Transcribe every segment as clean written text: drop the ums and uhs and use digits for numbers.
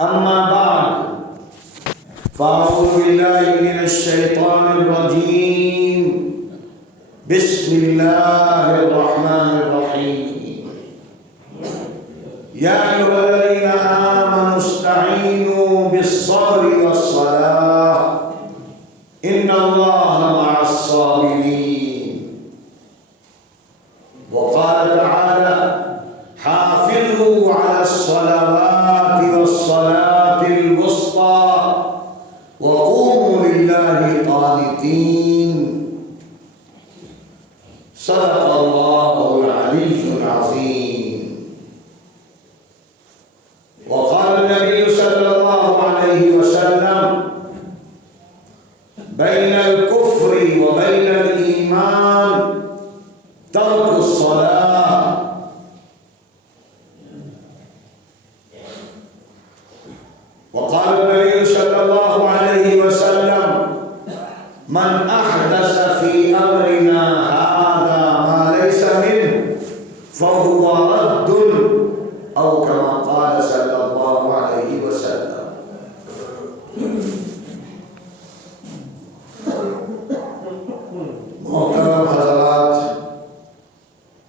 أما بعد فأعوذ بالله من الشيطان الرجيم بسم الله الرحمن الرحيم يا أيها الذين آمنوا استعينوا بالصبر والصلاة إن الله مع الصابرين وقال تعالى حافظوا على الصلوات والصلاة الوسطى وقوموا لله قانتين صدق الله العلي العظيم. وقال النبي صلى الله عليه وسلم بين الكفر وبين الإيمان ترك الصلاة. وقال النبي صلى الله عليه وسلم من أحدث في أمرنا هذا ما ليس منه فهو رد أو كما قال صلى الله عليه وسلم. محترم حضرات،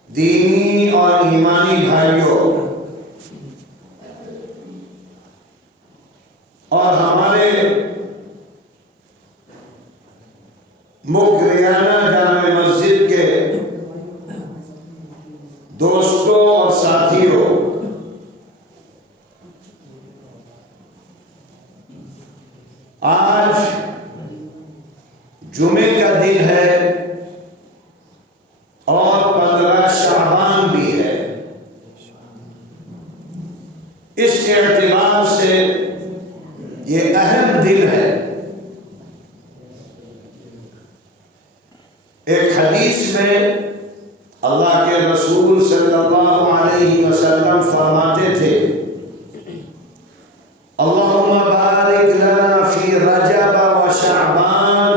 دینی اور ایمانی بھائیوں اور ہمارے مکریانہ جامع مسجد کے دوستوں اور ساتھیوں، آج جمعے کا دن ہے اور 15 شعبان بھی ہے۔ اس اعتبار سے یہ اہم دن ہے۔ ایک حدیث میں اللہ کے رسول صلی اللہ علیہ وسلم فرماتے تھے اللہم بارک لنا فی رجب و شعبان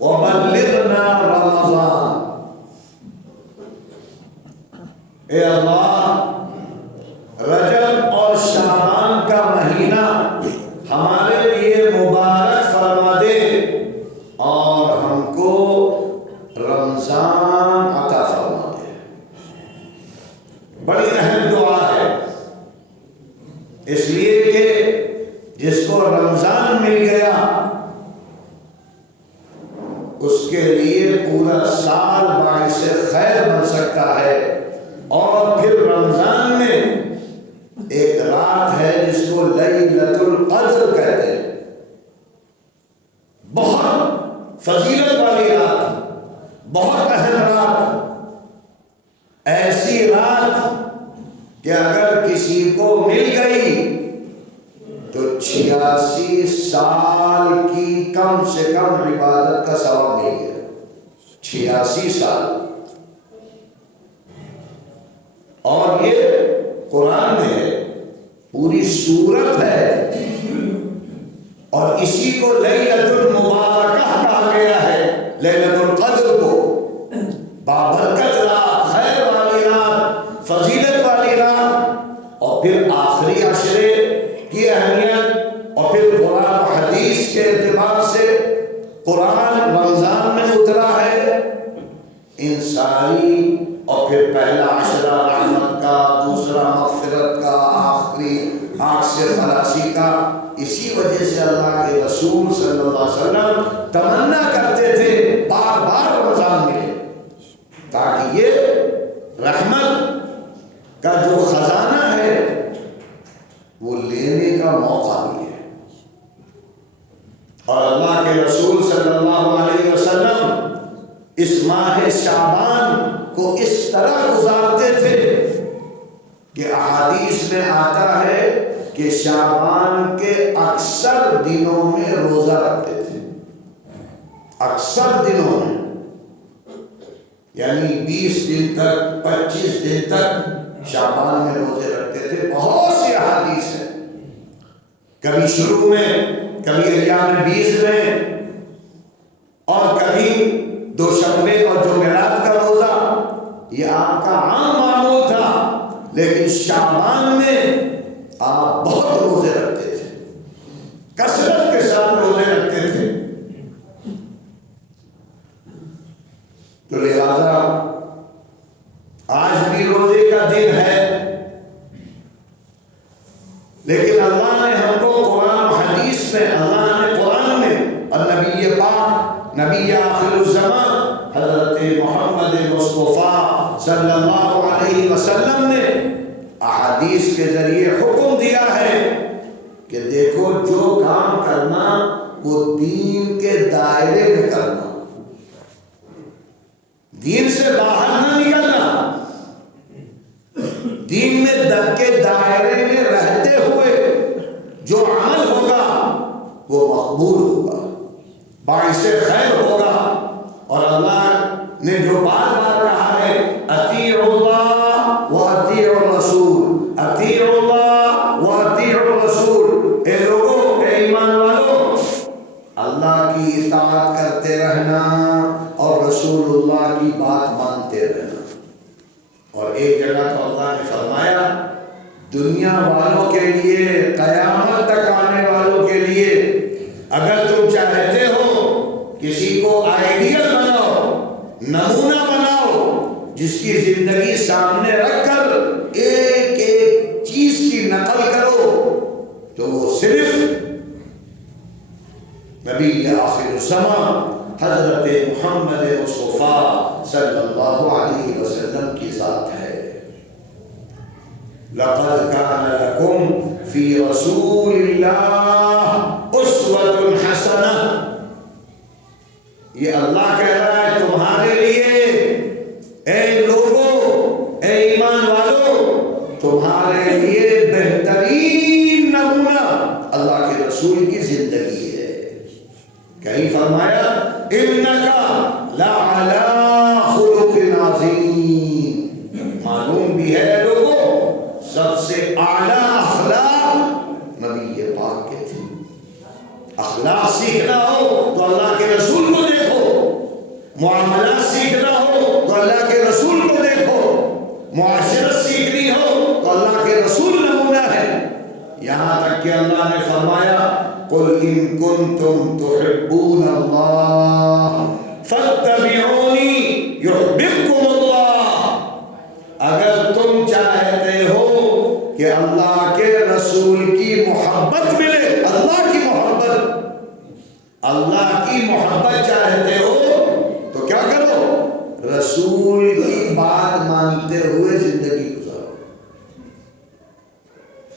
وبلغنا رمضان۔ اے اللہ، رجب اور شعبان کا مہینہ ہمارے لیے مبارک فرما دے اور ہم کو رمضان عطا فرما دے۔ بڑی اہم دعا ہے، اس لیے کہ جس کو رمضان مل گیا اس کے لیے پورا سال باعث خیر بن سکتا ہے۔ اور پھر رمضان میں ایک رات ہے جس کو لیلۃ القدر کہتے ہیں، بہت فضیلت والی رات، بہت اہم رات، ایسی رات کہ اگر کسی کو مل گئی تو 86 سال کی کم سے کم عبادت کا ثواب مل گیا۔ 86 سال۔ اور یہ قرآن میں ہے، پوری سورت ہے، اور اسی کو لیلۃ المبارکہ کہا گیا ہے، لیلۃ القدر کو، بابرکت رات، خیر والی رات، فضیلت والی رات۔ اور پھر آخری عشرے کی اہمیت، اور پھر قرآن و حدیث کے اعتبار سے قرآن رمضان میں اترا ہے، ان ساری، اور پھر پہلا عشرہ رحمت کا، دوسرا مغفرت کا، آخری آگ سے خلاصی کا۔ اسی وجہ سے اللہ کے رسول صلی اللہ علیہ وسلم تمنا کرتے تھے بار بار رمضان ملے، تاکہ یہ رحمت کا جو خزانہ ہے وہ لینے کا موقع ملے۔ اور اللہ کے رسول صلی اللہ علیہ وسلم اس ماہ شعبان کو اس طرح گزارتے تھے کہ احادیث میں آتا ہے کہ شعبان کے اکثر دنوں میں روزہ رکھتے تھے، اکثر دنوں میں، یعنی 20 دن تک، 25 دن تک شعبان میں روزے رکھتے تھے۔ بہت سی احادیث ہیں، کبھی شروع میں، کبھی ایام 20 میں، اور کبھی دوشنبے اور جمعرات کا روزہ، یہ آپ کا عام معمول تھا، لیکن شعبان میں آپ بہت روزے رکھتے تھے۔ لیکن اللہ نے ہم کو قرآن و حدیث میں، اللہ نے قرآن میں، اور نبی پاک، نبی آخر الزمان حضرت محمد مصطفیٰ صلی اللہ علیہ وسلم نے احادیث کے ذریعے حکم دیا ہے کہ دیکھو جو کام کرنا وہ دین کے دائرے میں کرنا، دین سے باہر نہ نکلنا، دین میں کے دائرے میں رہتے ہوئے جو عمل ہوگا وہ مقبول ہوگا، باعث خیر ہوگا۔ اور اللہ نے جو بار بار کہا ہے اطیعوا اللہ و اطیعوا الرسول، اطیعوا اللہ و اطیعوا الرسول، اے لوگوں، اے ایمان والو، اللہ کی اطاعت کرتے رہنا اور رسول اللہ کی بات مانتے رہنا۔ اور ایک جگہ تو اللہ نے فرمایا دنیا والوں کے لیے، قیامت تک آنے والوں کے لیے، اگر تم چاہتے ہو کسی کو آئیڈیل بناؤ، نمونہ بناؤ، جس کی زندگی سامنے رکھ کر ایک ایک چیز کی نقل کرو، تو وہ صرف نبی آخر الزمان حضرت محمد مصطفیٰ صلی اللہ علیہ وسلم کی ذات ہے۔ لَقَدْ كَانَ لَكُمْ فِي رَسُولِ اللَّهِ أُسْوَةٌ حَسَنَةٌ، یہ اللہ کہہ رہا ہے تمہارے لیے، اے لوگوں، اے ایمان والو، تمہارے لیے بہترین نمونہ اللہ کے رسول کی زندگی ہے۔ کہیں فرمایا اِنَّكَ لَعَلَىٰ خُلُقٍ عَظِيمٍ، معلوم بھی ہے لوگوں سب سے اعلیٰ اخلاق نبی پاک کے تھے۔ اخلاق سیکھنا ہو تو اللہ کے رسول کو دیکھو، معاملات سیکھنا ہو تو اللہ کے رسول کو دیکھو، معاشرت سیکھنی ہو تو اللہ کے رسول نمونہ ہے۔ یہاں تک کہ اللہ نے فرمایا قُلْ إِن كُنتُمْ تُحِبُّونَ اللَّهَ فَاتَّبِعُونِي يُحْبِبْكُمُ اللَّهُ، اگر تم چاہتے ہو کہ اللہ کے رسول کی محبت ملے، اللہ کی محبت، اللہ کی محبت چاہتے ہو تو کیا کرو؟ رسول کی بات مانتے ہوئے زندگی گزارو۔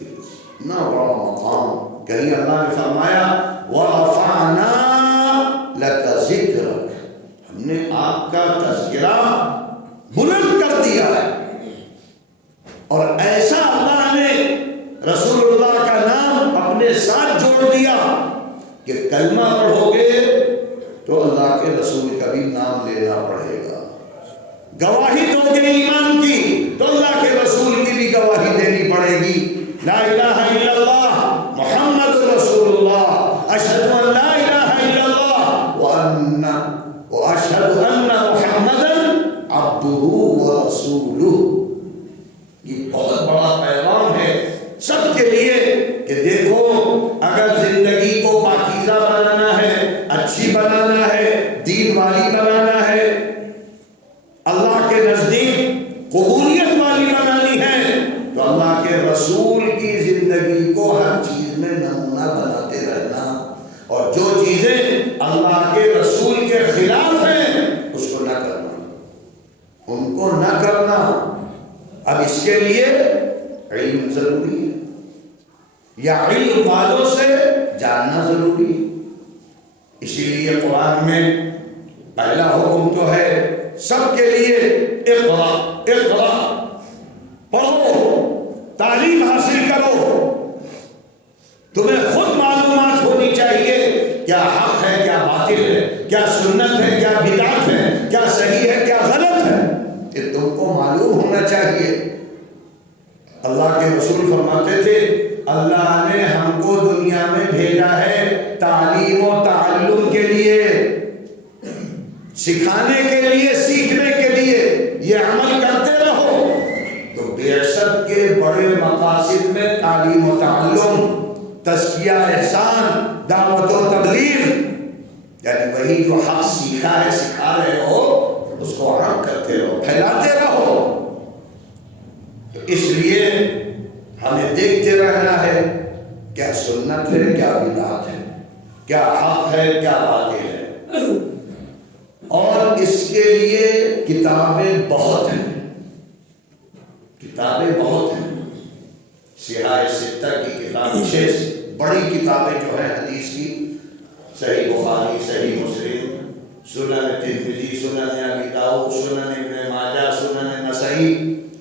اتنا بڑا مقام، کہیں اللہ نے فرمایا وَرَفَعْنَا لَكَ ذِكْرَكَ، ہم نے آپ کا تذکرہ بلند کر دیا ہے۔ اور ایسا اللہ نے رسول اللہ کا نام اپنے ساتھ جوڑ دیا کہ کلمہ پڑھو گے تو اللہ کے رسول کا بھی نام لینا پڑے گا، گواہی دو گے ایمان کی تو اللہ کے رسول کی بھی گواہی دینی پڑے گی۔ لا الہ الا اللہ محمد رسول اللہ، اشہد ان لا الہ الا اللہ واشہد ان محمدا عبدہ ورسولہ۔ یہ بہت بڑا پیغام ہے سب کے لیے کہ دیکھو اگر زندگی کو پاکیزہ بنانا ہے، اچھی بنانا ہے، دین والی بنانا ہے، اللہ کے نزدیک قبولیت والی بنانی ہے، تو اللہ کے رسول کی زندگی کو ہر چیز میں نمونہ بناتے رہنا، اور جو چیزیں اللہ کے رسول کے خلاف ہیں اس کو نہ کرنا، ان کو نہ کرنا۔ اب اس کے لیے علم ضروری ہے، یا علم والوں سے جاننا ضروری ہے۔ اسی لیے قرآن میں پہلا حکم تو ہے سب کے لیے اقرا، اقرا، پڑھو، تعلیم حاصل کرو، تمہیں خود معلومات ہونی چاہیے کیا حق ہے، کیا باطل ہے، کیا سنت ہے، کیا بدعت ہے، کیا صحیح ہے، کیا غلط ہے، یہ تم کو معلوم ہونا چاہیے۔ اللہ کے رسول فرماتے تھے اللہ نے ہم کو دنیا میں بھیجا ہے تعلیم و تعلم کے لیے، سکھانے کے لیے، سیکھنے کے لیے، یہ عمل کرتے رہو۔ تو بعثت کے بڑے مقاصد میں تعلیم و تعلم، تزکیہ، احسان، دعوت و تبلیغ، یعنی وہی جو حق سیکھا ہے، سکھا رہے ہو، اس کو عام کرتے رہو، پھیلاتے رہو۔ تو اس لیے ہمیں دیکھتے رہنا ہے کیا سنت ہے کیا بدعت ہے، کیا حق ہے کیا باطل ہے. اور اس کے لیے کتابیں بہت ہیں، کتابیں بہت ہیں. سیاہ ستہ کی کتاب، 6 بڑی کتابیں جو ہیں حدیث کی، صحیح بخاری، صحیح مسلم، سنن ترمذی، سنن ابی داؤد، سنن ابن ماجہ، سنن نسائی،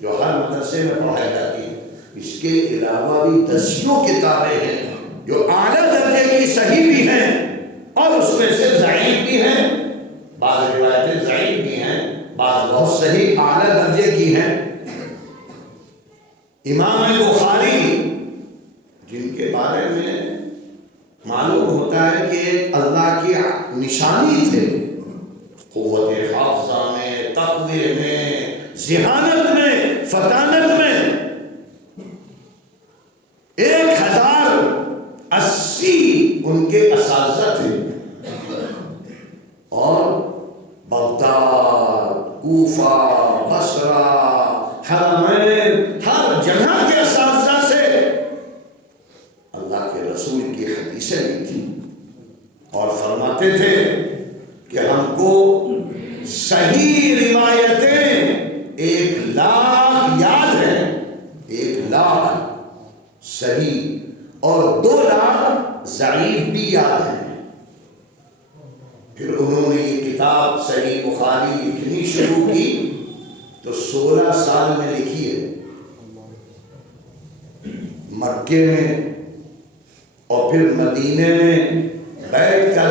جو ہر مدرسے میں پڑھائی جاتی ہے. اس کے علاوہ بھی دسیوں کتابیں ہیں جو اعلیٰ درجے کی صحیح بھی ہیں اور اس میں سے ضعیف بھی ہیں. بعض روایتیں ضعیف بھی ہیں، بعض بہت صحیح اعلیٰ درجے کی ہیں. امام بخاری جن کے بارے میں معلوم ہوتا ہے کہ ایک اللہ کی نشانی تھے، قوت حافظہ میں، تقوی میں، ذہانت میں، فطانت میں. 1080 ان کے اساتذہ تھے، اور بغداد، کوفہ، بصرہ، حرمین، ہر جگہ کے اساتذہ سے اللہ کے رسول کی حدیثیں لی تھی، اور فرماتے تھے کہ ہم کو صحیح روایتیں 1,00,000 یاد ہیں، 1,00,000 صحیح اور 2,00,000 ضعیف بھی یاد ہیں. پھر انہوں نے یہ کتاب صحیح بخاری لکھنی شروع کی تو 16 سال میں لکھی ہے، مکے میں اور پھر مدینے میں بیٹھ کر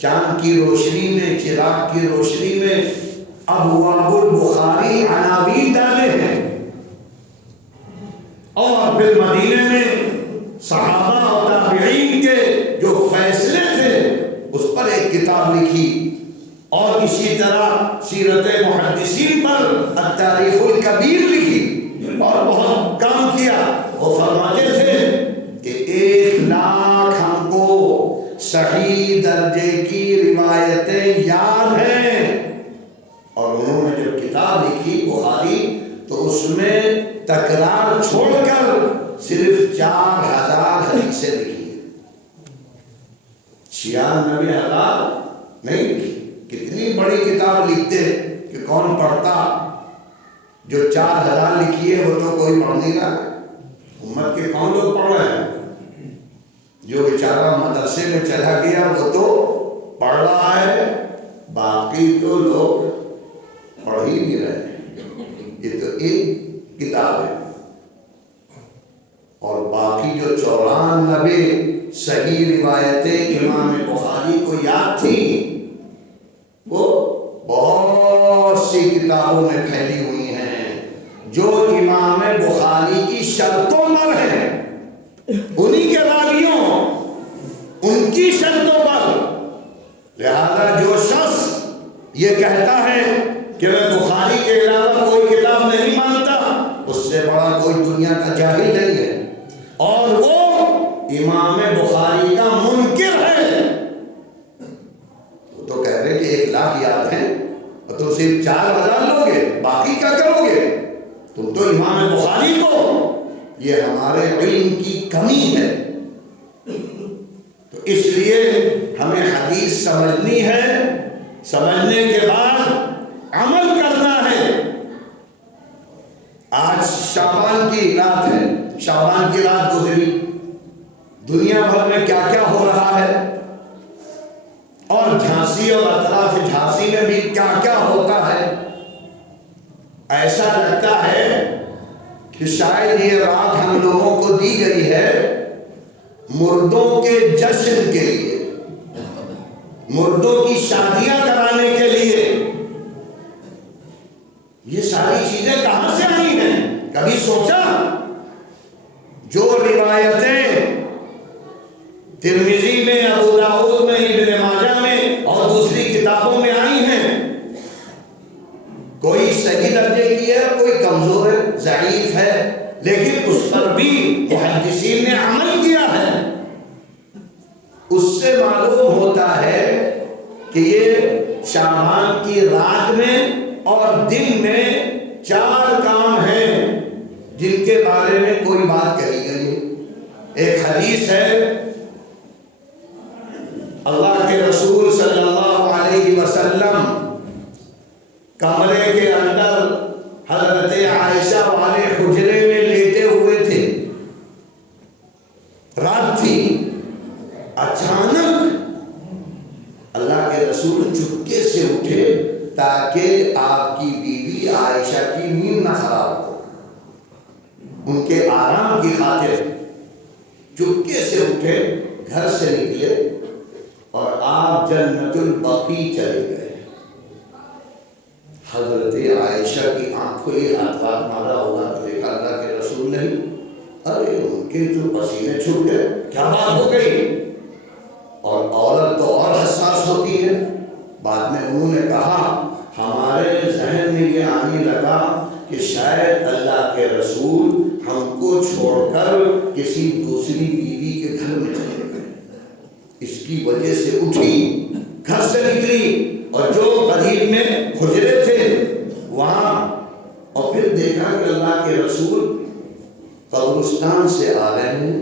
چاند کی روشنی میں، چراغ کی روشنی میں ابواب البخاری عناوین ڈالے ہیں. اور پھر مدینے میں صحابہ اور تابعین کے جو فیصلے تھے اس پر ایک کتاب لکھی، اور اسی طرح سیرت محدثین پر التاریخ الکبیر لکھی، اور بہت کام کیا. وہ فرماتے تھے کہ 1,00,000 ہم کو صحیح درجے کی روایتیں یاد ہیں. اور انہوں نے جب کتاب لکھی بخاری تو اس میں تکرار چھوڑ کر صرف 4,000 حدیثیں لکھی ہیں، 96,000 نہیں لکھی. کتنی بڑی کتاب لکھتے کہ کون پڑھتا؟ جو 4,000 لکھی ہے وہ تو کوئی پڑھ نہیں رہا. امت کے کون لوگ پڑھ رہے ہیں؟ جو بیچارہ مدرسے میں چلا گیا وہ تو پڑھ رہا ہے، باقی تو لوگ پڑھ ہی نہیں رہے. یہ تو ایک کتاب ہے، اور باقی جو 94 صحیح روایتیں امام بخاری کو یاد تھیں وہ بہت سی کتابوں میں پھیلی ہوئی ہیں جو امام بخاری کی شرطوں پر ہیں، انہی کے راویوں، ان کی شرطوں پر. لہذا جو شخص یہ کہتا ہے کہ میں بخاری کے علاوہ کوئی کتاب نہیں مانتا، اس سے بڑا کوئی دنیا کا جاہل نہیں ہے، اور وہ امام بخاری کا منکر ہے. وہ تو کہہ رہے کہ 1,00,000 یاد ہیں اور تم صرف 4,000 لوگے، باقی کیا کرو گے؟ تم تو امام بخاری کو، یہ ہمارے علم کی کمی ہے. تو اس لیے ہمیں حدیث سمجھنی ہے، سمجھنے کے بعد عمل کرنا ہے. آج شعبان کی رات ہے، شعبان کی رات گزری، دنیا بھر میں کیا کیا ہو رہا ہے، اور جھانسی اور اطراف جھانسی میں بھی کیا کیا ہوتا ہے. ایسا لگتا ہے کہ شاید یہ رات ہم لوگوں کو دی گئی ہے مردوں کے جشن کے لیے، مردوں کی شادیاں کرانے کے لیے. یہ ساری چیزیں کہاں سے آئی ہیں؟ کبھی سوچا؟ جو روایتیں ترمذی میں، ابو داؤد میں، ابن ماجہ میں اور دوسری کتابوں میں آئی ہیں، کوئی صحیح درجے کی ہے، کوئی کمزور ہے، ضعیف ہے، لیکن اس پر بھی محدثین نے عمل کیا ہے. اس سے معلوم ہوتا ہے کہ یہ شعبان کی رات میں اور دن میں 4 کام ہیں جن کے بارے میں کوئی بات کہی گئی ہے. ایک حدیث ہے اللہ کے رسول صلی اللہ علیہ وسلم کمرے کے اندر حضرت عائشہ والے حجرے میں لیٹے ہوئے تھے، رات تھی، اچانک اللہ کے رسول چپکے سے اٹھے تاکہ آپ کی بیوی عائشہ کی نیند نہ خراب ہو، ان کے آرام کی خاطر چپکے سے اٹھے، گھر سے نکلے اور آپ جنت البقیع چلے گئے۔ حضرت عائشہ کی آنکھ کھلی، ہاتھ مارا ہوگا تو دیکھا اللہ کے رسول نہیں، ارے ان کے جو پسینے چھوٹ گئے، کیا بات ہو گئی؟ اور عورت تو اور حساس ہوتی ہے، بعد میں انہوں نے کہا ہمارے ذہن میں یہ آنے لگا کہ شاید اللہ کے رسول ہم کو چھوڑ کر کسی دوسری بیوی کے گھر میں چلے گئے، اس کی وجہ سے اٹھی، گھر سے نکلی اور جو قریب میں حجرے تھے وہاں، اور پھر دیکھا کہ اللہ کے رسول قبرستان سے آ رہے ہیں،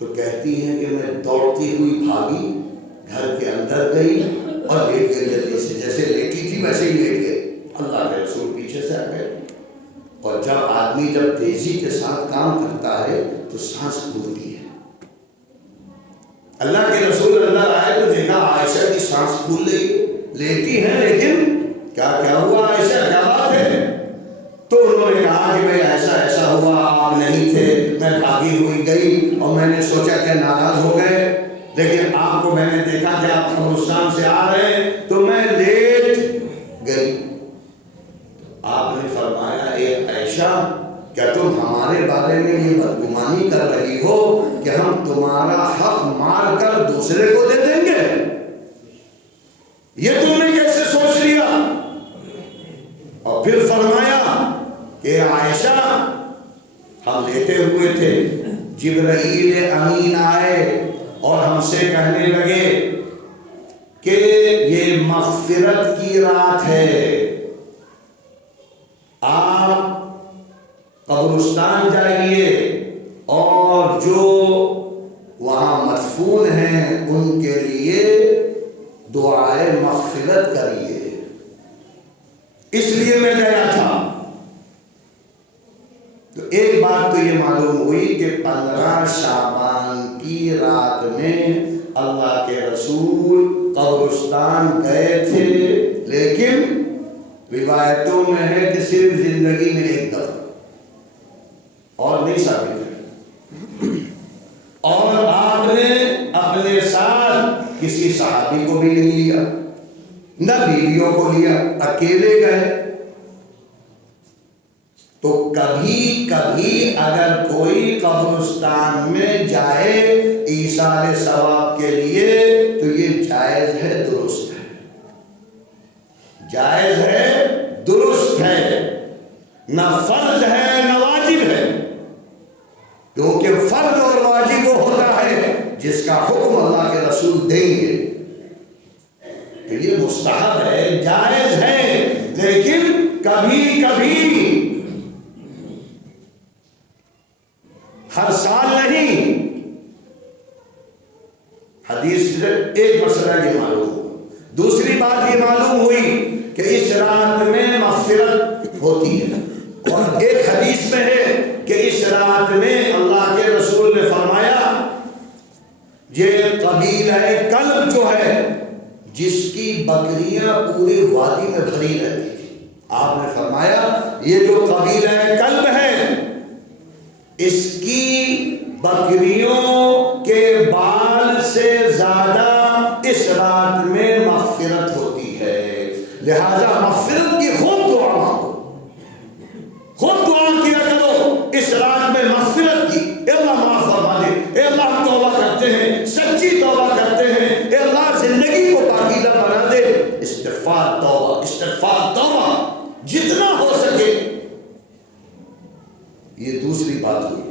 تو کہتی ہیں کہ میں دوڑتی ہوئی بھاگی، گھر کے اندر گئی اور لیٹ گئی جلدی سے، جیسے لیٹی تھی ویسے ہی لیٹ گئی، اللہ کے رسول پیچھے سے آ گئے۔ اور جب آدمی جب تیزی کے ساتھ کام کرتا ہے تو سانس پھولتی ہے، اللہ کے رسول اندر آئے تو دیکھا عائشہ کی سانس پھول رہی، لیٹی ہیں، لیکن کیا ہوا عائشہ، کیا بات ہے؟ تو انہوں نے کہا کہ بھئی ایسا ہوا، آپ نہیں تھے، میں بھاگی ہوئی گئی اور میں نے سوچا کہ ناراض ہو گئے، لیکن آپ کو میں نے دیکھا کہ آپ قبرستان سے آ رہے ہیں تو میں لیٹ گئی۔ آپ نے فرمایا اے عائشہ، کیا تم ہمارے بارے میں یہ بدگمانی کر رہی ہو کہ ہم تمہارا حق مار کر دوسرے کو دے دیں گے؟ یہ تم نے کیسے سوچ لیا؟ اور پھر فرمایا کہ عائشہ ہم لیٹے ہوئے تھے، جبرائیل امین آئے اور ہم سے کہنے لگے کہ یہ مغفرت کی رات ہے، آپ قبرستان جائیے اور جو وہاں مدفون ہیں ان کے لیے دعائے مغفرت کریے، اس لیے میں گیا تھا۔ تو ایک بات تو یہ معلوم ہوئی کہ 15 شعبان کی رات میں اللہ کے رسول قبرستان گئے تھے، لیکن روایتوں میں ہے کہ صرف زندگی میں ایک دفعہ، اور نہیں ثابت ہے۔ اور آپ نے اپنے ساتھ کسی صحابی کو بھی نہیں لیا، نہ بیویوں کو لیا، اکیلے گئے۔ تو کبھی کبھی اگر کوئی قبرستان میں جائے ایصال ثواب کے لیے تو یہ جائز ہے، درست ہے، جائز ہے، درست ہے، نہ فرض ہے نہ واجب ہے، کیونکہ فرض اور واجب وہ ہوتا ہے جس کا حکم اللہ کے رسول دیں گے، تو یہ مستحب ہے، جائز ہے، لیکن کبھی کبھی، ہر سال نہیں۔ حدیث سے ایک مسئلہ یہ معلوم ہوا، دوسری بات یہ معلوم ہوئی کہ اس رات میں مغفرت ہوتی ہے، اور ایک حدیث میں ہے کہ اس رات میں اللہ کے رسول نے فرمایا یہ قبیلہ کلب جو ہے جس کی بکریاں پورے وادی میں بھری رہتی تھی، آپ نے فرمایا یہ جو قبیلہ کلب ہے اس کی بکریوں کے بال سے زیادہ اس رات میں مغفرت ہوتی ہے، لہذا مغفرت کی خوب دعا مانگو، خود دعا کیا کرو اس رات میں مغفرت کی، اے اللہ معاف فرما دے، اے اللہ ہم توبہ کرتے ہیں، سچی توبہ کرتے ہیں، اے اللہ زندگی کو پاکیزہ بنا دے، استغفار توبہ، استغفار توبہ جتنا ہو سکے۔ یہ دوسری بات ہوئی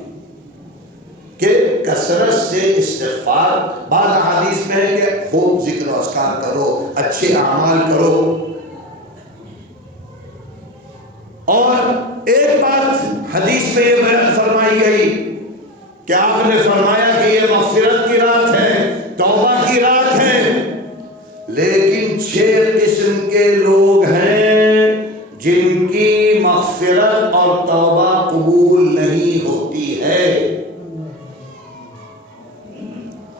کہ کثرت سے استغفار، بعض حدیث میں ہے کہ خوب ذکر و اذکار کرو، اچھے اعمال کرو۔ اور ایک بات حدیث میں یہ بیان فرمائی گئی کہ آپ نے فرمایا کہ یہ مغفرت کی رات ہے، توبہ کی رات ہے، لیکن 6 قسم کے لوگ ہیں جن کی مغفرت اور توبہ قبول نہیں ہوتی ہے۔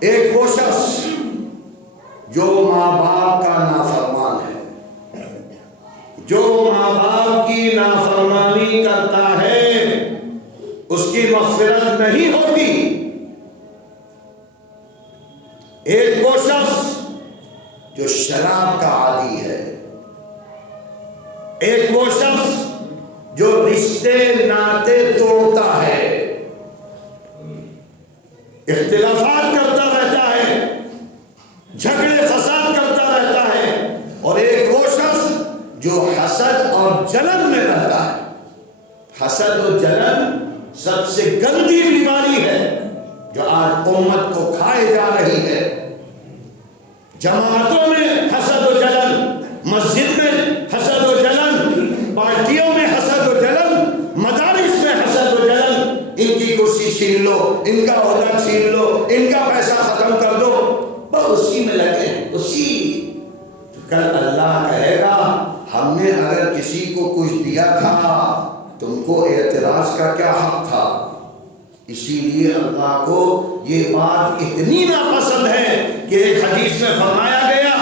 ایک وہ شخص جو ماں باپ کا نافرمان ہے، جو ماں باپ کی نافرمانی کرتا ہے، اس کی مغفرت نہیں ہوتی۔ ایک وہ شخص جو شراب کا عادی ہے، ایک وہ شخص جو رشتے ناطے توڑتا ہے، اختلافات کرتا رہتا ہے، جھگڑے فساد کرتا رہتا ہے، اور ایک وہ شخص جو حسد اور جلن میں رہتا ہے۔ حسد اور جلن سب سے گندی بیماری ہے جو آج امت کو کھائے جا رہی ہے۔ جماعتوں میں حسد و جلن، مسجد میں حسد و جلن، پارٹیوں میں حسد و جلن، مدارس میں حسد و جلن، ان کی کرسی چھین لو، ان کا عہدہ چھین لو، ان کا پیسہ ختم کر دو، بس اسی میں لگے ہیں، اسی۔ کل اللہ کہے گا ہم نے اگر کسی کو کچھ دیا تھا، تم کو اعتراض کا کیا حق تھا؟ اسی لیے اللہ کو یہ بات اتنی ناپسند ہے کہ ایک حدیث میں فرمایا گیا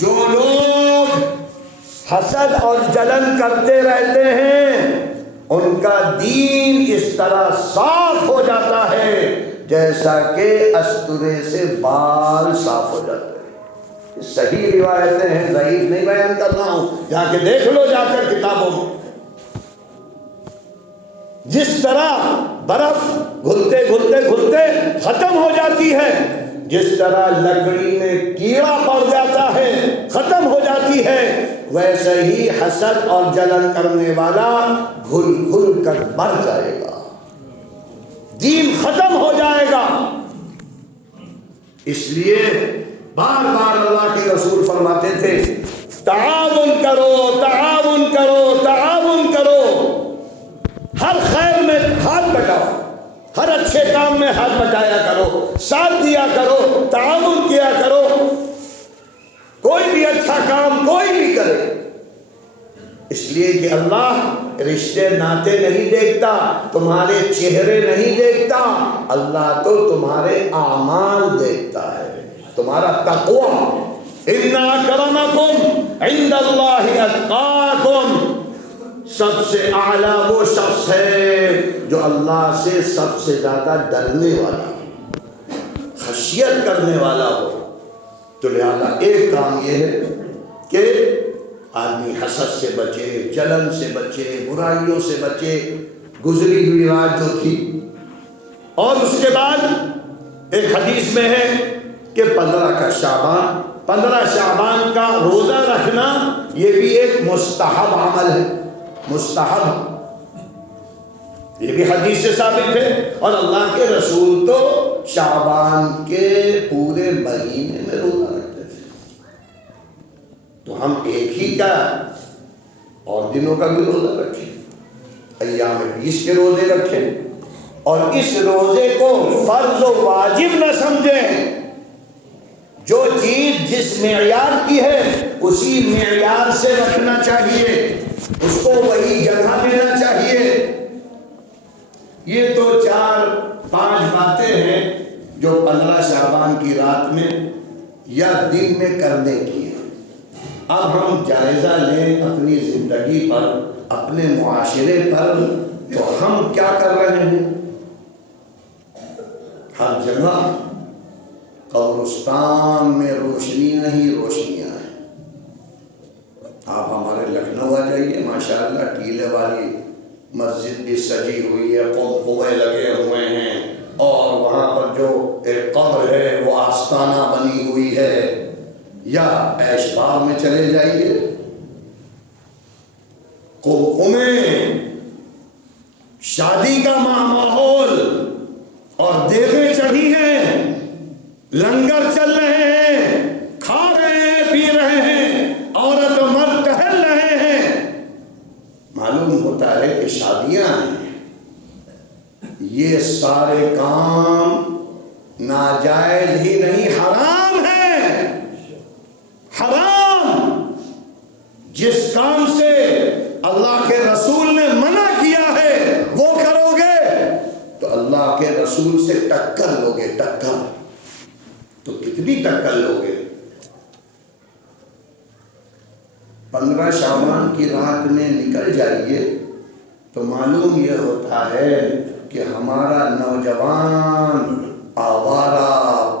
جو لوگ حسد اور جلن کرتے رہتے ہیں ان کا دین اس طرح صاف ہو جاتا ہے جیسا کہ استورے سے بال صاف ہو جاتے ہیں۔ صحیح روایتیں ہیں، ضعیف نہیں بیان کر رہا ہوں، جا کے دیکھ لو جا کر کتابوں میں۔ جس طرح برف گھلتے گھلتے گھلتے ختم ہو جاتی ہے، جس طرح لکڑی میں کیڑا پڑ جاتا ہے ختم ہو جاتی ہے، ویسے ہی حسد اور جلن کرنے والا گھل گھل کر مر جائے گا، دین ختم ہو جائے گا۔ اس لیے بار بار اللہ کے رسول فرماتے تھے تعاون کرو، تعاون کرو، تعاون کرو، ہر خیر میں ہاتھ بٹاؤ، ہر اچھے کام میں ہاتھ بٹایا کرو، ساتھ دیا کرو، تعاون کیا کرو۔ کوئی بھی اچھا کام کوئی بھی کرے، اس لیے کہ اللہ رشتے ناطے نہیں دیکھتا، تمہارے چہرے نہیں دیکھتا، اللہ تو تمہارے اعمال دیکھتا ہے، تمہارا تقوی۔ ان اکرمکم عند اللہ اتقاکم، سب سے اعلیٰ وہ شخص ہے جو اللہ سے سب سے زیادہ ڈرنے والا، خشیت کرنے والا ہو۔ تو لہذا ایک کام یہ ہے کہ آدمی حسد سے بچے، جلن سے بچے، برائیوں سے بچے، گزری ہوئی رات جو تھی۔ اور اس کے بعد ایک حدیث میں ہے کہ 15 شعبان کا روزہ رکھنا یہ بھی ایک مستحب عمل ہے، مستحب، یہ بھی حدیث سے ثابت ہے۔ اور اللہ کے رسول تو شعبان کے پورے مہینے میں روزہ رکھتے تھے، تو ہم ایک ہی کا اور دنوں کا بھی روزہ رکھیں، ایام 20 کے روزے رکھیں، اور اس روزے کو فرض و واجب نہ سمجھیں۔ جو چیز جس معیار کی ہے اسی معیار سے رکھنا چاہیے، اس کو وہی جگہ دینا چاہیے۔ یہ تو 4-5 باتیں ہیں جو 15 شعبان کی رات میں یا دن میں کرنے کی ہیں۔ اب ہم جائزہ لیں اپنی زندگی پر، اپنے معاشرے پر، تو ہم کیا کر رہے ہیں؟ ہر جگہ قبرستان میں روشنیاں ہی روشنیاں ہیں۔ آپ ہمارے لکھنؤ آ جائیے، ماشاءاللہ ٹیلے والی مسجد بھی سجی ہوئی ہے، کنویں لگے ہوئے ہیں، اور وہاں پر جو ایک قبر ہے وہ آستانہ بنی ہوئی ہے۔ یا عیش باغ میں چلے جائیے، کنویں، شادی کا ماحول، اور دیگیں چڑھی ہیں، لنگر چل رہے ہیں، کھا رہے ہیں، پی رہے ہیں، عورت و مرد ٹہل رہے ہیں، معلوم ہوتا ہے کہ شادیاں ہیں۔ یہ سارے کام ناجائز ہی نہیں حرام ہے، حرام۔ جس کام سے اللہ کے رسول نے منع کیا ہے وہ کرو گے تو اللہ کے رسول سے ٹکر لو گے، ٹکر۔ تو کتنی ٹکر لو گے؟ 15 شعبان کی رات میں نکل جائیے تو معلوم یہ ہوتا ہے کہ ہمارا نوجوان آوارہ،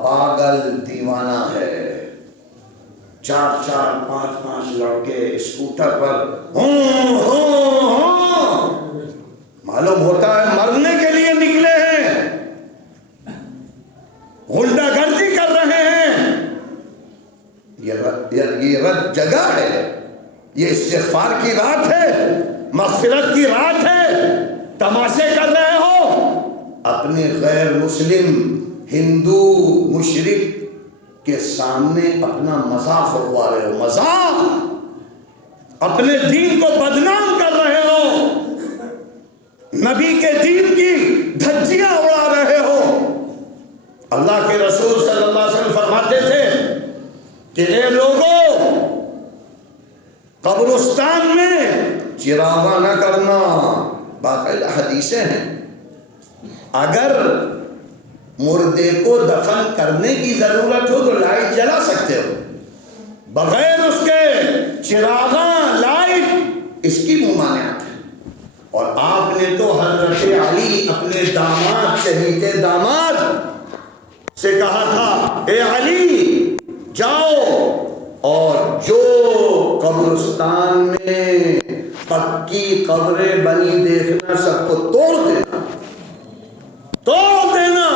پاگل، دیوانہ ہے۔ 4 5 لڑکے اسکوٹر پر معلوم ہوتا ہے مرنے کے لیے نکلے ہیں، غنڈہ گردی کر رہے ہیں۔ یہ رات جگہ ہے، یہ استغفار کی رات ہے، مغفرت کی رات ہے، تماشے کر رہے ہو، اپنے غیر مسلم ہندو مشرک کے سامنے اپنا مذاق اڑوا رہے ہو، مذاق، اپنے دین کو بدنام کر رہے ہو، نبی کے دین کی دھجیاں اڑا رہے ہو۔ اللہ کے رسول صلی اللہ علیہ وسلم فرماتے تھے کہ اے لوگوں، قبرستان میں چراغاں نہ کرنا، باقاعدہ حدیثیں ہیں۔ اگر مردے کو دفن کرنے کی ضرورت ہو تو لائٹ جلا سکتے ہو، بغیر اس کے چراغاں، لائٹ، اس کی ممانعت ہے۔ اور آپ نے تو حضرت علی اپنے داماد، شہید داماد سے کہا تھا اے علی جاؤ اور جو قبرستان میں پکی قبریں بنی دیکھنا سب کو توڑ دینا، توڑ دینا۔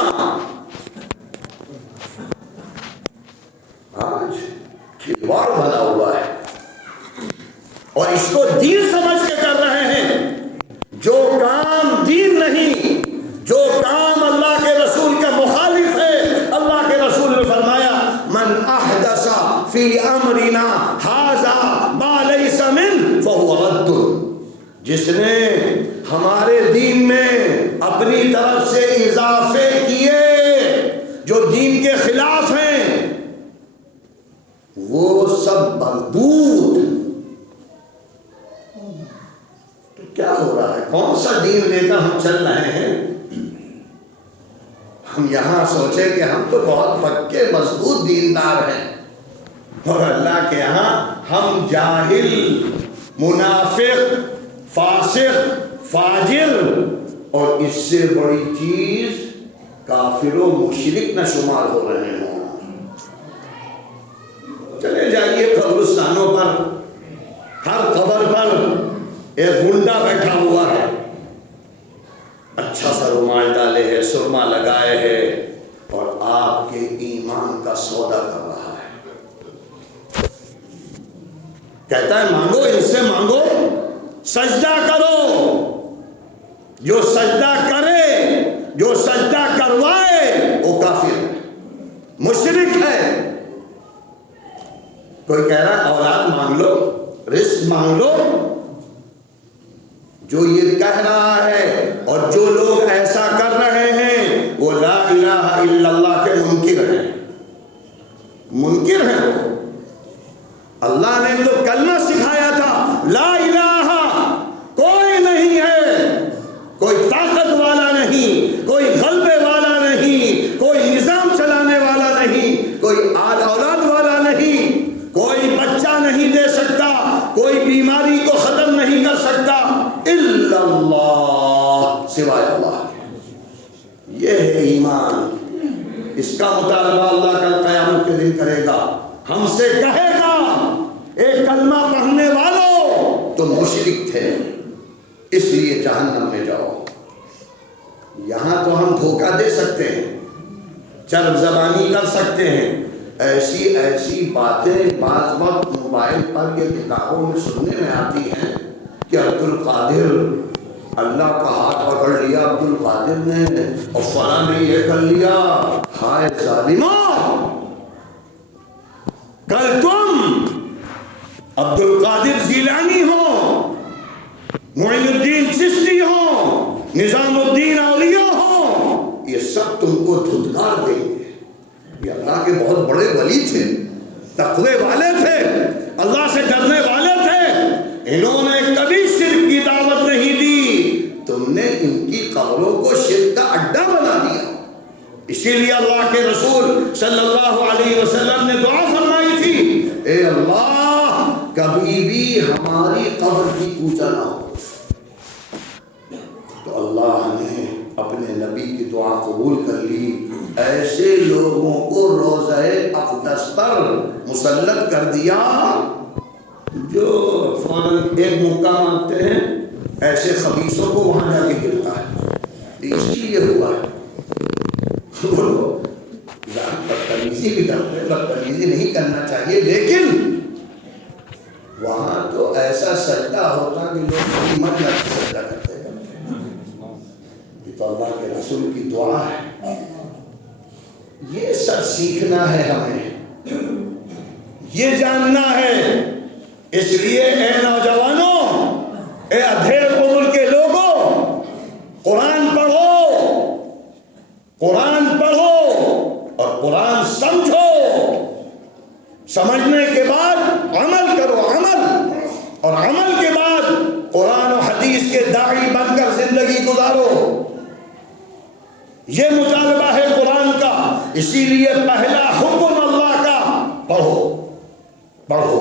آج کھلواڑ بنا ہوا ہے اور اس کو دین سمجھ کے کر رہے ہیں۔ جو کام دین نہیں، جو کام اللہ کے رسول کے مخالف ہے، اللہ کے رسول نے فرمایا من احدث فی امرنا ھذا ما لیس منہ فہو رد۔ جس نے ہمارے دین میں اپنی طرف سے اضافے کیے جو دین کے خلاف ہیں وہ سب مردود۔ تو کیا ہو رہا ہے؟ کون سا دین لے کر ہم چل رہے ہیں؟ ہم یہاں سوچے کہ ہم تو بہت پکے مضبوط دیندار ہیں، اور اللہ کے یہاں ہم جاہل، منافق، فاسق، فاجر، اور اس سے بڑی چیز کافر و مشرک نہ شمار ہو رہے ہوں۔ چلے جائیے قبرستانوں پر، ہر قبر پر ایک گنڈا بیٹھا ہوا ہے، اچھا سا رومال ڈالے ہے، سرما لگائے ہے، اور آپ کے ایمان کا سودا کر رہا ہے۔ کہتا ہے مانگو، ان سے مانگو، سجدہ کرو۔ جو سجدہ کرے، جو سجدہ کروائے وہ کافر ہے، مشرک ہے۔ کوئی کہہ رہا ہے اولاد مانگ لو، رزق مانگ لو، جو یہ کہہ رہا ہے اور جو لوگ ایسا کر رہے ہیں وہ لا الہ الا اللہ کے منکر ہیں، منکر ہیں وہ۔ اللہ نے تو کلمہ سکھایا تھا، لا الہ، کوئی نہیں ہے، کوئی طاقت والا نہیں، کوئی غلبے والا نہیں، کوئی نظام چلانے والا نہیں، کوئی آل اولاد والا نہیں، کوئی بچہ نہیں دے سکتا، کوئی بیماری کو ختم نہیں کر سکتا، الا اللہ، سوائے اللہ کے۔ یہ ہے ایمان، اس کا مطالبہ اللہ کل قیامت کے دن کرے گا، ہم سے کہے گا ایک کلمہ پڑھنے والوں تم مشرک تھے اس لیے جہنم میں جاؤ۔ یہاں تو ہم دھوکہ دے سکتے ہیں، چرب زبانی کر سکتے ہیں، ایسی ایسی باتیں بعض وقت موبائل پر یا کتابوں میں سننے میں آتی ہیں کہ عبد القادر، اللہ کا ہاتھ پکڑ لیا عبد القادر نے اور فلاں نے یہ کر لیا۔ ہائے ظالموں، کل تم عبد القادر جیلانی ہو، معین الدین چشتی ہو، نظام الدین اولیاء ہو، یہ سب تم کو دھتکار دیں گے. یہ اللہ کے بہت بڑے ولی تھے, تقوی والے تھے, اللہ سے ڈرنے والے تھے. انہوں نے کبھی شرک کی دعوت نہیں دی, تم نے ان کی قبروں کو شرک کا اڈا بنا دیا. اسی لیے اللہ کے رسول صلی اللہ علیہ وسلم نے دعا فرمائی تھی, اے اللہ کبھی بھی ہماری قبر کی پوجا نہ ہو. تو اللہ نے اپنے نبی کی دعا قبول کر لی. ایسے لوگوں کو روضہ اقدس پر مسلط کر دیا جو فوراً ایک مکہ مارتے ہیں, ایسے خبیثوں کو وہاں جا کے گرتا ہے. اس لیے ہوا ہے. وہ لوگ بدتمیزی بھی کرتے ہیں, بدتمیزی نہیں کرنا چاہیے, لیکن وہاں تو ایسا سجدہ ہوتا کہ لوگ مر جاتے سجدہ کرتے. یہ تو اللہ کے رسول کی دعا ہے. یہ سب سیکھنا ہے ہمیں, یہ جاننا ہے. اس لیے اے نوجوانوں, اے ادھیڑ عمر کے لوگوں, قرآن پڑھو, قرآن پڑھو اور قرآن سمجھو. سمجھنے کے بعد عمل کرو, عمل, اور عمل کے بعد قرآن و حدیث کے داعی بن کر زندگی گزارو. یہ مطالبہ ہے قرآن کا. اسی لیے پہلا حکم اللہ کا, پڑھو, پڑھو.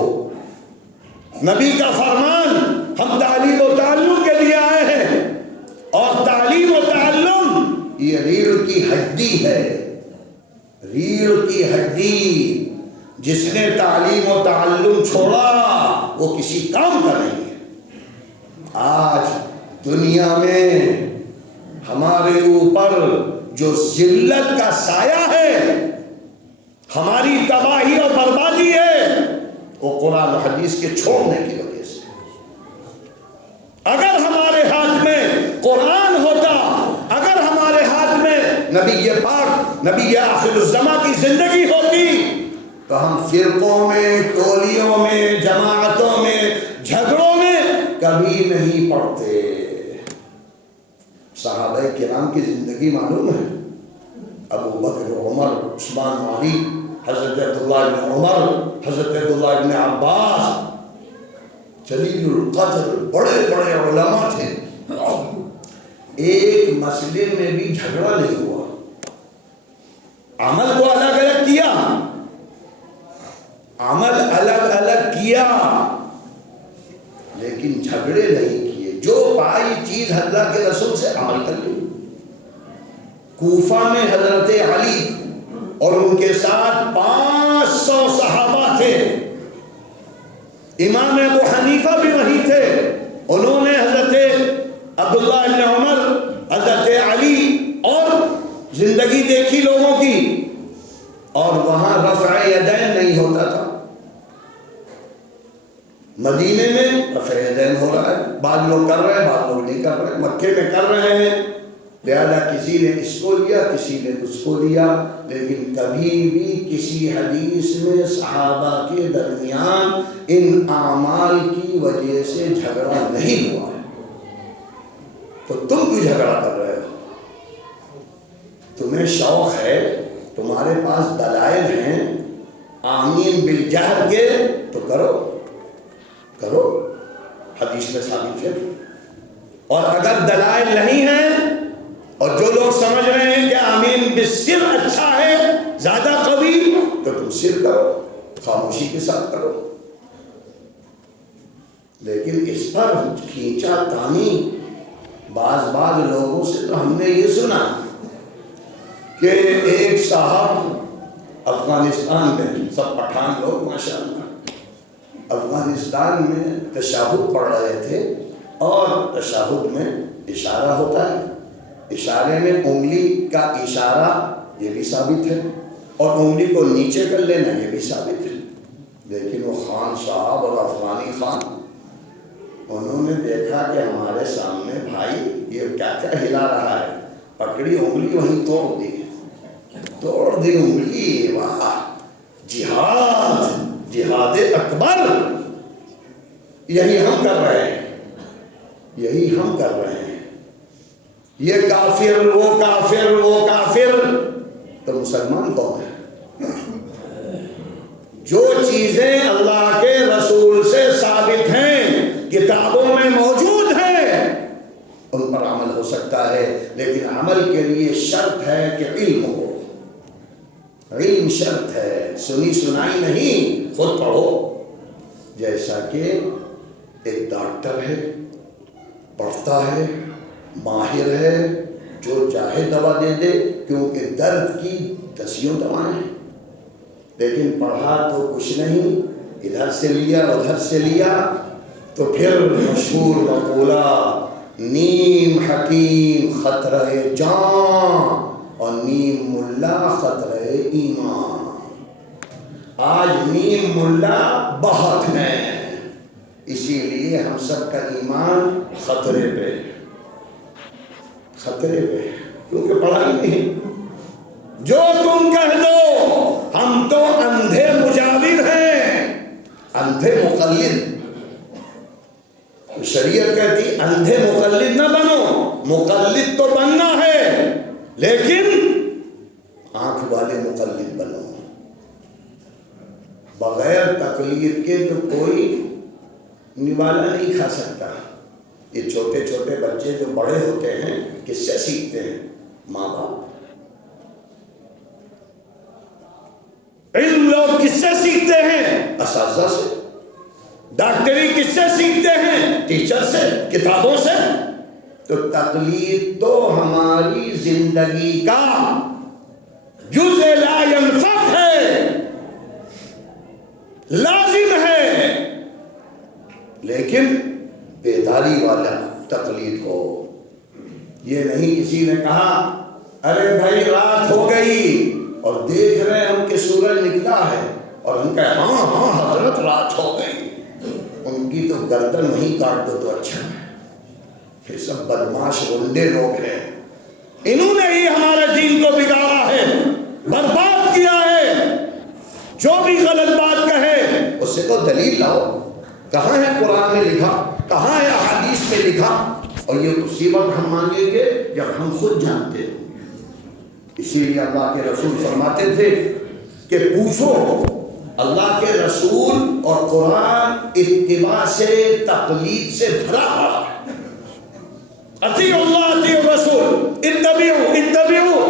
نبی کا فرمان, ہم تعلیم و تعلم کے لیے آئے ہیں, اور تعلیم و تعلم یہ ریڑھ کی ہڈی ہے. ریڑھ کی ہڈی, جس نے تعلیم و تعلم چھوڑا وہ کسی کام کا نہیں ہے. آج دنیا میں ہمارے اوپر جو ذلت کا سایہ ہے, ہماری تباہی اور بربادی ہے, وہ قرآن و حدیث کے چھوڑنے کی وجہ سے. اگر ہمارے ہاتھ میں قرآن ہوتا, اگر ہمارے ہاتھ میں نبی پاک, نبی آخر الزماں کی زندگی ہوتی, تو ہم فرقوں میں, ٹولیوں میں, جماعتوں میں, جھگڑوں میں کبھی نہیں پڑتے. صحابہ کرام کی زندگی معلوم ہے. ابو بکر, عمر, عثمان, علی, حضرت عبداللہ ابن عمر, حضرت عبداللہ ابن عباس, جلیل القدر بڑے بڑے علماء تھے. ایک مسئلے میں بھی جھگڑا نہیں ہوا. عمل کو الگ الگ کیا, عمل الگ الگ کیا, لیکن جھگڑے نہیں کیے. جو پائی چیز حضرت کے رسول سے عمل کر لی. کوفہ میں حضرت علی اور ان کے ساتھ 500 صحابہ تھے. امام ابو حنیفہ بھی وہیں تھے. انہوں نے حضرت عبداللہ ابن عمر, حضرت علی اور زندگی دیکھی لوگوں کی, اور وہاں رفع یدین نہیں ہوتا تھا. مدینے میں رفع یدین ہو رہا ہے, بعض لوگ کر رہے ہیں, بعض لوگ نہیں کر رہے. مکے میں کر رہے ہیں, لہذا کسی نے اس کو لیا, کسی نے اس کو لیا, لیکن کبھی بھی کسی حدیث میں صحابہ کے درمیان ان اعمال کی وجہ سے جھگڑا نہیں ہوا ہے. تو تم کیوں جھگڑا کر رہے ہو؟ تمہیں شوق ہے, تمہارے پاس دلائل ہیں, آمین بالجہر کے, تو کرو, کرو, حدیث میں ثابت ہے. اور اگر دلائل نہیں ہیں, اور جو لوگ سمجھ رہے ہیں کہ آمین بالسر اچھا ہے, زیادہ قوی, تو تم سر کرو, خاموشی کے ساتھ کرو. لیکن اس پر کھینچا تانی بعض لوگوں سے تو ہم نے یہ سنا کہ ایک صاحب افغانستان میں, سب پٹھان لوگ ماشاءاللہ, افغانستان میں تشہد پڑھ رہے تھے, اور تشہد میں اشارہ ہوتا ہے. اشارے میں انگلی کا اشارہ یہ بھی ثابت ہے, اور انگلی کو نیچے کر لینا یہ بھی ثابت ہے. لیکن وہ خان صاحب اور افغانی خان, انہوں نے دیکھا کہ ہمارے سامنے بھائی یہ کیا کیا ہلا رہا ہے, پکڑی انگلی وہیں توڑ دی, توڑ دی انگلی. واہ, جہاد, جہاد اکبر, یہی ہم کر رہے ہیں, یہی ہم کر رہے ہیں. یہ کافر، وہ کافر، وہ کافر، تو مسلمان کون ہے؟ جو چیزیں اللہ کے رسول سے ثابت ہیں، کتابوں میں موجود ہیں، ان پر عمل ہو سکتا ہے، لیکن عمل کے لیے شرط ہے کہ علم ہو۔ علم شرط ہے، سنی سنائی نہیں، خود پڑھو۔ جیسا کہ ایک ڈاکٹر ہے، پڑھتا ہے، ماہر ہے، جو چاہے دوا دے دے، کیونکہ درد کی دسیوں دوائیں ہیں، لیکن پڑھا تو کچھ نہیں، ادھر سے لیا ادھر سے لیا، تو پھر مشہور مقولہ نیم حکیم خطرہ جان اور نیم ملا خطرہ ایمان۔ آج نیم ملا بہت ہیں، اسی لیے ہم سب کا ایمان خطرے پہ، خطرے پہ، کیونکہ پڑھائی نہیں۔ جو تم کہہ دو ہم تو اندھے مجاور ہیں، اندھے مقلد۔ شریعت کہتی اندھے مقلد نہ بنو، مقلد تو بننا ہے لیکن آنکھ والے مقلد بنو۔ بغیر تقلید کے تو کوئی نوالا نہیں کھا سکتا۔ یہ چھوٹے چھوٹے بچے جو بڑے ہوتے ہیں کس سے سیکھتے ہیں؟ ماں باپ۔ علم لوگ کس سے سیکھتے ہیں؟ اساتذہ سے۔ ڈاکٹری کس سے سیکھتے ہیں؟ ٹیچر سے، کتابوں سے۔ تو تقلید تو ہماری زندگی کا جزء لا ينفك ہے، لازم ہے، لیکن بیداری والا تقلید ہو۔ یہ نہیں کسی نے کہا ارے بھائی رات ہو گئی اور دیکھ رہے ہم کہ سورج نکلا ہے، اور ہم کہے ہاں ہاں حضرت رات ہو گئی، ان کی تو گردن وہیں کاٹ دو تو اچھا ہے۔ یہ سب بدماش گنڈے لوگ ہیں، انہوں نے ہی ہمارے دین کو بگاڑا ہے، برباد کیا ہے۔ جو بھی غلط بات کہے اس سے تو دلیل لاؤ، کہاں ہے قرآن میں لکھا، کہاں ہے حدیث میں لکھا؟ اور یہ اسی وقت ہم مانگیں گے جب ہم خود جانتے ہیں۔ اسی لیے اللہ کے رسول فرماتے تھے کہ پوچھو، اللہ کے رسول اور قرآن اتباع سے، تقلید سے بھرا پڑا ہے۔ اطیعوا اللہ اطیعوا الرسول، اتبعوا اتبعوا۔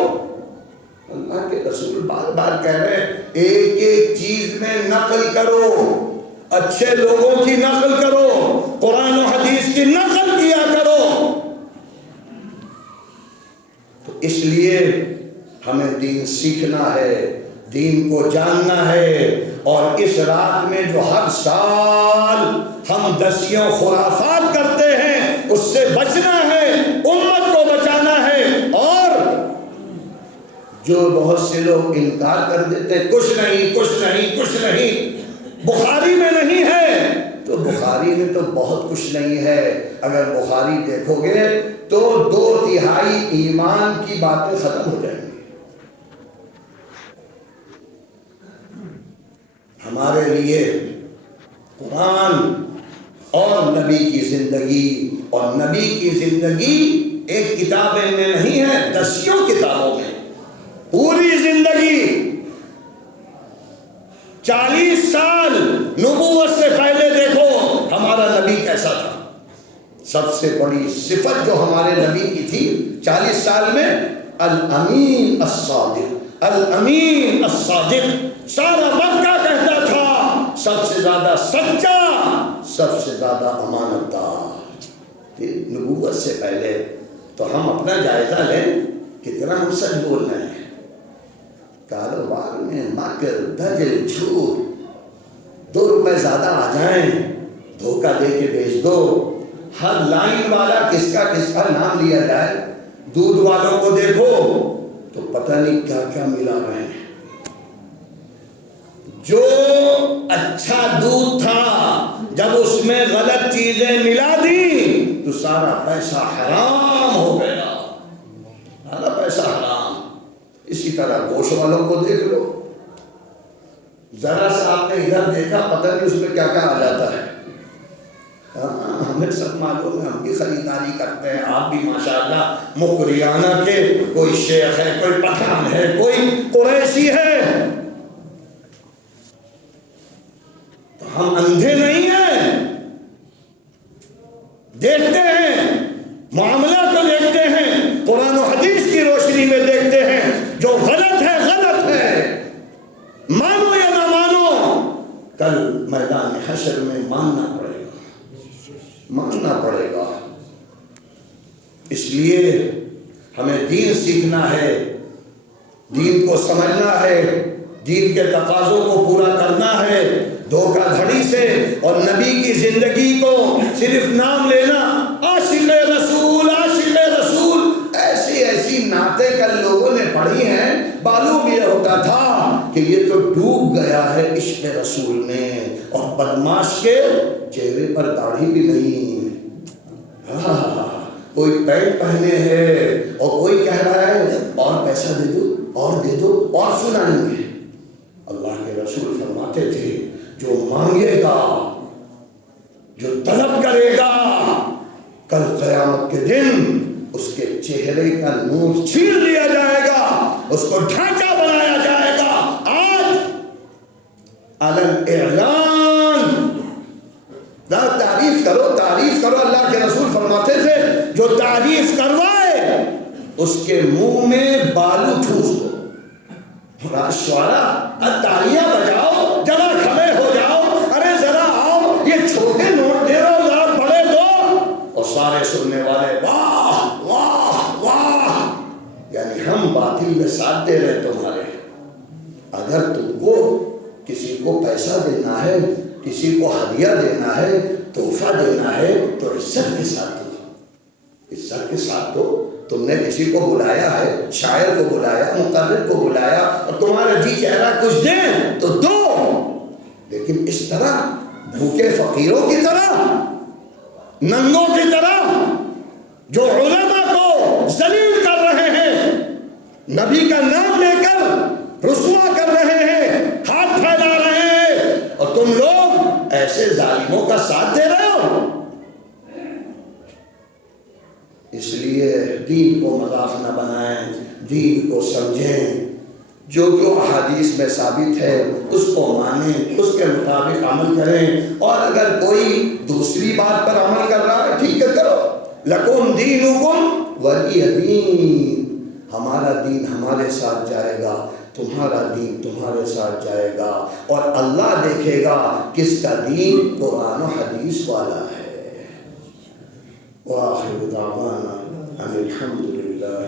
اللہ کے رسول بار بار کہہ رہے ہیں ایک ایک چیز میں نقل کرو، اچھے لوگوں کی نقل کرو، قرآن و حدیث کی نقل کیا کرو۔ تو اس لیے ہمیں دین سیکھنا ہے، دین کو جاننا ہے، اور اس رات میں جو ہر سال ہم دسیوں خرافات کرتے ہیں اس سے بچنا ہے، امت کو بچانا ہے۔ اور جو بہت سے لوگ انکار کر دیتے ہیں کچھ نہیں کچھ نہیں کچھ نہیں، بخاری میں نہیں ہے، تو بخاری میں تو بہت کچھ نہیں ہے۔ اگر بخاری دیکھو گے تو 2/3 ایمان کی باتیں ختم ہو جائیں گی۔ ہمارے لیے قرآن اور نبی کی زندگی، اور نبی کی زندگی ایک کتاب میں نہیں ہے، دسیوں کتابوں میں پوری زندگی۔ 40 سال نبوت سے پہلے دیکھو ہمارا نبی کیسا تھا۔ سب سے بڑی صفت جو ہمارے نبی کی تھی 40 سال میں، الامین الصادق، الامین الصادق۔ سارا مکہ کہتا تھا سب سے زیادہ سچا، سب سے زیادہ امانت دار۔ نبوت سے پہلے تو ہم اپنا جائزہ لیں، کتنا ہم سچ بول رہے ہیں۔ کاروبار میں مکر، دجل، جھوٹ، 2 روپے زیادہ آ جائیں دھوکہ دے کے بیچ دو۔ ہر لائن والا کس کا نام لیا جائے۔ دودھ والوں کو دیکھو تو پتہ نہیں کیا کیا ملا رہے ہیں۔ جو اچھا دودھ تھا جب اس میں غلط چیزیں ملا دی تو سارا پیسہ حرام ہو گیا، سارا پیسہ حرام۔ اسی طرح گوشت والوں کو دیکھ لو، ذرا سا آپ نے ادھر دیکھا پتہ نہیں اس میں کیا کیا آ جاتا ہے۔ ہمیں سب معلوم ہے، ہم بھی خریداری کرتے ہیں، آپ بھی ماشاءاللہ مقریانہ کے، کوئی شیخ ہے، کوئی پٹھان ہے، کوئی قریشی ہے، تو ہم اندھے نہیں ہیں، دیکھتے ہیں، معاملہ کو دیکھتے ہیں، قرآن و حدیث کی روشنی میں دیکھتے ہیں، جو غلط ہے غلط ہے، مانو یا نہ مانو، کل میدان حشر میں ماننا پڑے گا، ماننا پڑے گا۔ اس لیے ہمیں دین سیکھنا ہے، دین کو سمجھنا ہے، دین کے تقاضوں کو پورا کرنا ہے، دھوکہ دھڑی سے اور نبی کی زندگی کو صرف نام لینا، عاشق رسول عاشق رسول، ایسی ایسی نعتیں کل لوگوں نے پڑھی ہیں، معلوم یہ ہوتا تھا کہ یہ تو ڈوب گیا ہے عشق رسول میں، اور بدماش کے چہرے پر داڑھی بھی نہیں، کوئی پینٹ پہنے ہے اور کوئی کہہ رہا ہے اور پیسہ دے دو اور دے دو اور سنائیں گے۔ اللہ کے رسول فرماتے تھے جو مانگے گا، جو طلب کرے گا، کل قیامت کے دن اس کے چہرے کا نور چھین لیا جائے گا، اس کو ڈھانچہ بنایا جائے گا۔ آج اعلان تعریف کرو، تعریف کرو، اللہ کے رسول فرماتے تھے جو تعریف کروائے اس کے منہ میں بالو ٹھوس دو۔ شعراء تالیاں بجاؤ، ذرا کھڑے ہو جاؤ، ارے ذرا آؤ، یہ چھوٹے نوٹ دے رہا ہو، ذرا بڑے دو، اور سارے سننے والے واہ واہ واہ، یعنی ہم باطل میں ساتھ دے رہے تمہارے۔ اگر تم کو کسی کو پیسہ دینا ہے، کسی کو ہدیہ دینا ہے، تحفہ دینا ہے، تو عزت کے ساتھ دو، عزت کے ساتھ دو۔ تم نے کسی کو بلایا ہے، شاعر کو بلایا، مقرر کو بلایا، اور تمہارا جی چہرہ کچھ دیں تو دو، لیکن اس طرح بھوکے فقیروں کی طرح، ننگوں کی طرح، جو علماء کو ذلیل کر رہے ہیں، نبی کا نام لے کر رسوا کر رہے ہیں، ہاتھ پھیلا رہے ہیں، اور تم لوگ ایسے ظالموں کا ساتھ دے رہے ہو۔ اس لیے دین کو مذاق نہ بنائیں، دین کو سمجھیں، جو جو احادیث میں ثابت ہے اس کو مانیں، اس کے مطابق عمل کریں، اور اگر کوئی دوسری بات پر عمل کر رہا ہے ٹھیک ہے کرو، لکم دینکم ولی دین، ہمارا دین ہمارے ساتھ جائے گا، تمہارا دین تمہارے ساتھ جائے گا، اور اللہ دیکھے گا کس کا دین قرآن و حدیث والا ہے۔ وآخر دعوانا ان الحمد للہ۔